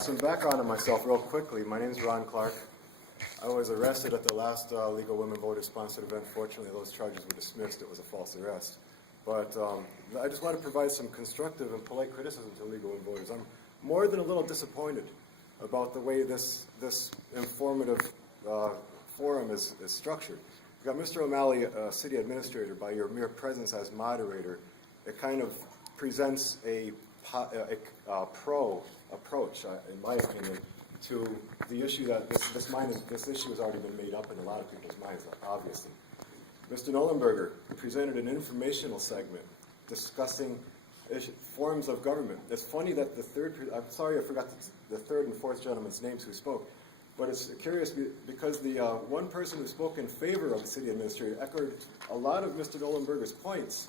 Some background on myself real quickly. My name is Ron Clark. I was arrested at the last League of Women Voters sponsored event. Fortunately, those charges were dismissed. It was a false arrest. But I just want to provide some constructive and polite criticism to League of Women Voters. I'm more than a little disappointed about the way this informative forum is structured. We've got Mr. O'Malley, City Administrator. By your mere presence as moderator, it kind of presents a pro approach, in my opinion, to the issue that this issue has already been made up in a lot of people's minds, obviously. Mr. Nollenberger presented an informational segment discussing forms of government. It's funny that I'm sorry I forgot the third and fourth gentleman's names who spoke, but it's curious because the one person who spoke in favor of the city administrator echoed a lot of Mr. Nollenberger's points,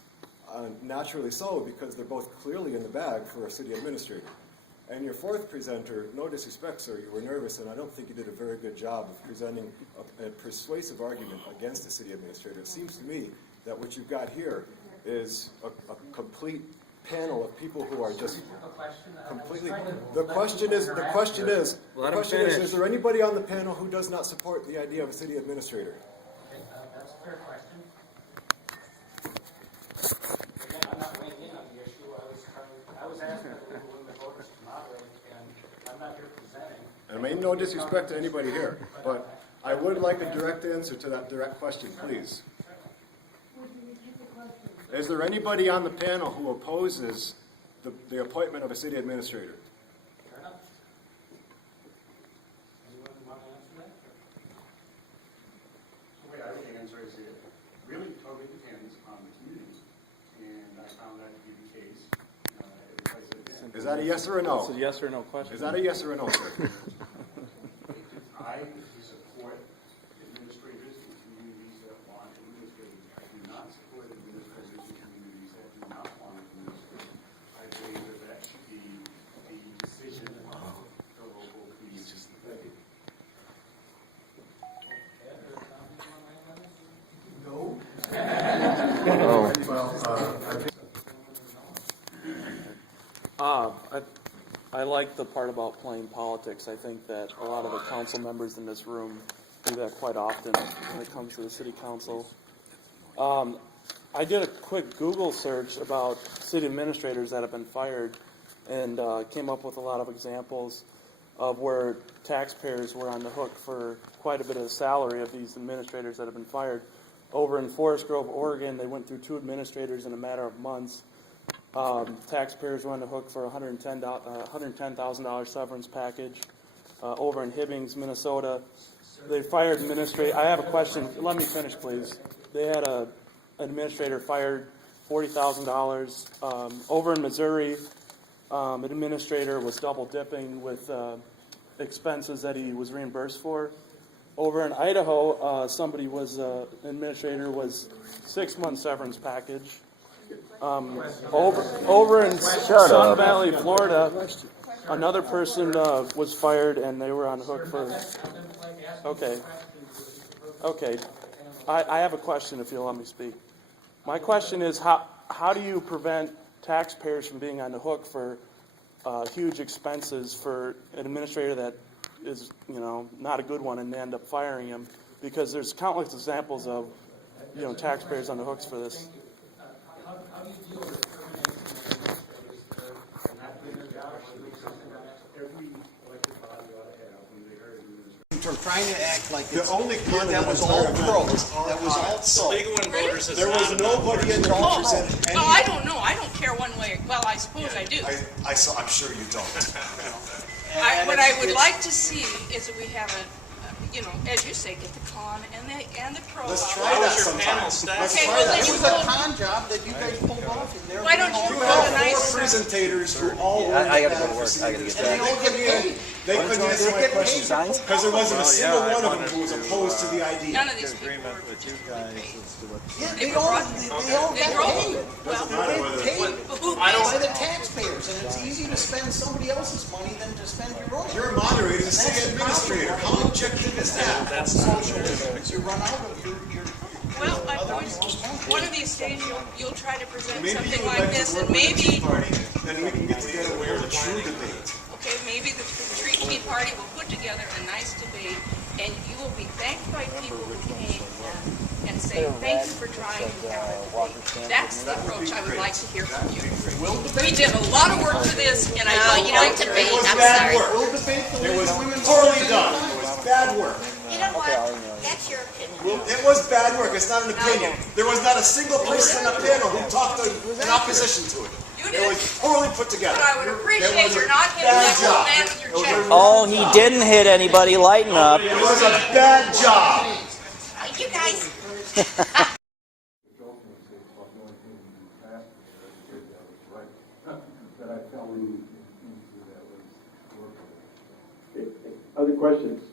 naturally so, because they're both clearly in the bag for a city administrator. And your fourth presenter, no disrespect, sir, you were nervous, and I don't think you did a very good job of presenting a persuasive argument against the city administrator. It seems to me that what you've got here is a complete panel of people who are just completely. The question is, is there anybody on the panel who does not support the idea of a city administrator? Okay, that's a fair question. Again, I'm not weighing in on the issue. I was asking the voters to moderate, and I'm not here presenting. I mean, no disrespect to anybody here, but I would like a direct answer to that direct question, please. Is there anybody on the panel who opposes the appointment of a city administrator? Fair enough. Anyone want to answer that? The way I would answer is it really totally depends on the community, and I found that to be the case. Is that a yes or a no? It's a yes or no question. Is that a yes or a no, sir? I support administrators in communities that want administrators. I do not support administrators in communities that do not want administrators. I believe that should be the decision of the local community. No. I like the part about playing politics. I think that a lot of the council members in this room do that quite often when it comes to the city council. I did a quick Google search about city administrators that have been fired and came up with a lot of examples of where taxpayers were on the hook for quite a bit of the salary of these administrators that have been fired. Over in Forest Grove, Oregon, they went through 2 administrators in a matter of months. Taxpayers were on the hook for $110,000 severance package. Over in Hibbings, Minnesota, they fired administrator. I have a question. Let me finish, please. They had an administrator fired, $40,000. Over in Missouri, an administrator was double dipping with expenses that he was reimbursed for. Over in Idaho, somebody was an administrator was 6-month severance package. Over in Sun Valley, Florida, another person was fired and they were on the hook for. Okay. I have a question if you'll let me speak. My question is how do you prevent taxpayers from being on the hook for huge expenses for an administrator that is not a good one and they end up firing him? Because there's countless examples of taxpayers on the hooks for this. How do you deal with administrators for not doing their job or doing something that Every elected body ought to have when they are administrators. From trying to act like The only comment that was all pros, that was all so. There was nobody in there who presented any. Oh, I don't know. I don't care one way. Well, I suppose I do. I'm sure you don't. What I would like to see is that we have as you say, get the con and the pro. Let's out. try that sometimes. Okay, well, then It you was a vote. con job that you guys pulled off in there. Why don't you You vote have a nice? 4 presentators who all I gotta go to work. I gotta get And they all get paid. They couldn't answer my question Signs? because there wasn't a single one of them who was opposed to the idea. None of these people were with you guys paid. as to what. Yeah, They they were all brought- got drove paid. them. Well, They paid but who by pays? the taxpayers, and it's easy to spend somebody else's money than to spend your own. You're a moderator, the city administrator. How objective is that? You run out of your Well, one of these days you'll try to present Maybe you something would like like this, to work and with the Tea maybe Party, then we can get together and have a true debate. maybe the tree say, thank you for trying to have a debate. That's the approach I would like to hear from you. We did a lot of work for this, and I No, would you like don't to debate, make I'm sorry. We'll debate the It was women's poorly done. It was bad work. You know what? That's your opinion. It was bad work. It's not an opinion. There was not a single person on the panel who talked in opposition to it. You It was did, poorly put together. but I would appreciate was you're a not hitting bad that old job. man with your check. Oh, he didn't hit anybody. Lighten up. It was a bad job. You guys, Other questions?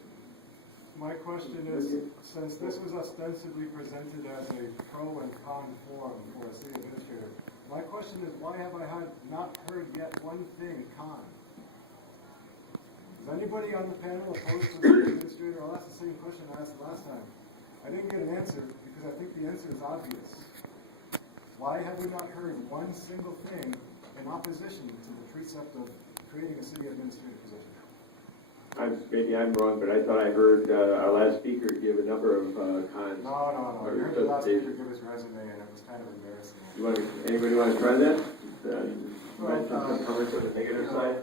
My question is, since this was ostensibly presented as a pro and con forum for a city administrator, my question is, why have I not heard yet one thing con? Is anybody on the panel opposed to the city administrator? I'll ask the same question I asked last time. I didn't get an answer because I think the answer is obvious. Why have we not heard one single thing in opposition to the precept of creating a city administrator position? Maybe I'm wrong, but I thought I heard our last speaker give a number of cons. No. You heard the last speaker give his resume and it was kind of embarrassing. Anybody want to try that? Some comments on the negative side?